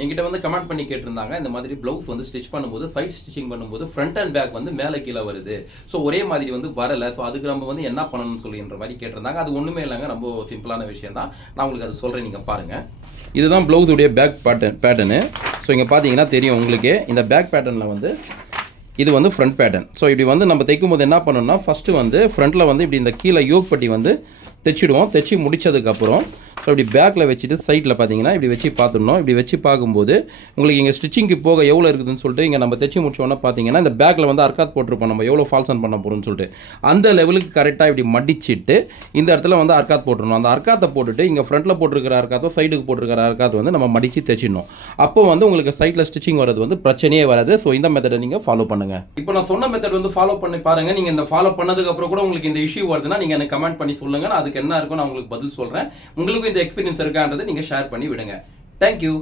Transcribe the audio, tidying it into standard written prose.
என்கிட்ட வந்து கமெண்ட் பண்ணி கேட்டிருந்தாங்க இந்த மாதிரி ப்ளவுஸ் வந்து ஸ்டிச் பண்ணும்போது சைட் ஸ்டிச்சிங் பண்ணும்போது ஃப்ரண்ட் அண்ட் பேக் வந்து மேலே கீழே வருது. ஸோ ஒரே மாதிரி வந்து வரலை. ஸோ அதுக்கு நம்ம வந்து என்ன பண்ணணும்னு சொல்லின்ற மாதிரி கேட்டிருந்தாங்க. அது ஒன்றுமே இல்லைங்க, ரொம்ப சிம்பிளான விஷயம் தான். நான் உங்களுக்கு அது சொல்கிறேன், நீங்கள் பாருங்கள். இதுதான் ப்ளவுஸுடைய பேக் பேட்டர்னு. ஸோ இங்கே பார்த்தீங்கன்னா தெரியும் உங்களுக்கே, இந்த பேக் பேட்டர்னில் வந்து இது வந்து ஃப்ரண்ட் பேட்டர்ன். ஸோ இப்படி வந்து நம்ம தைக்கும் போது என்ன பண்ணணும்னா ஃபஸ்ட்டு வந்து ஃப்ரண்ட்டில் வந்து இப்படி இந்த கீழே யோக் பட்டி வந்து தைச்சிடுவோம். தைச்சி முடித்ததுக்கப்புறம் ஸோ இப்படி பேக்கில் வச்சுட்டு சைட்டில் பார்த்தீங்கன்னா இப்படி வச்சு பார்த்துடணும். இப்படி வச்சு பார்க்கும்போது உங்களுக்கு இங்கே ஸ்டிச்சிங்க்கு போக எவ்வளோ இருக்குதுன்னு சொல்லிட்டு இங்கே நம்ம தைச்சி முடிச்சோன்னா பார்த்தீங்கன்னா இந்த பேக்கில் வந்து அர்க்காத் போட்டிருப்போம், நம்ம எவ்வளோ ஃபால்சன் பண்ண போகிறோம்னு சொல்லிட்டு அந்த லெவலுக்கு கரெக்டாக இப்படி மடிச்சிட்டு இந்த இடத்துல வந்து அர்க்காத் போட்டுருணும். அந்த அர்க்காத்தை போட்டுட்டு இங்கே ஃப்ரண்ட்டில் போட்டிருக்கிற அர்க்காத்தோ சைடுக்கு போட்டிருக்கிற அர்க்காத்தை வந்து நம்ம மடித்து தைச்சிடணும். அப்போ வந்து உங்களுக்கு சைட்டில் ஸ்டிச்சிங் வரது வந்து பிரச்சனையே வராது. ஸோ இந்த மெத்தடை நீங்கள் ஃபாலோ பண்ணுங்கள். இப்போ நான் சொன்ன மெத்தட் வந்து ஃபாலோ பண்ணி பாருங்கள். நீங்கள் இந்த ஃபாலோ பண்ணதுக்கப்புறம் கூட உங்களுக்கு இந்த இஷ்யூ வருதுன்னா நீங்கள் எனக்கு கமெண்ட் பண்ணி சொல்லுங்கள். நான் அதுக்கு என்ன இருக்கும் நான் உங்களுக்கு பதில் சொல்கிறேன். உங்களுக்கு இந்த எக்ஸ்பீரியன்ஸ் இருக்கான்றதை நீங்கள் ஷேர் பண்ணி விடுங்க. தேங்க்யூ.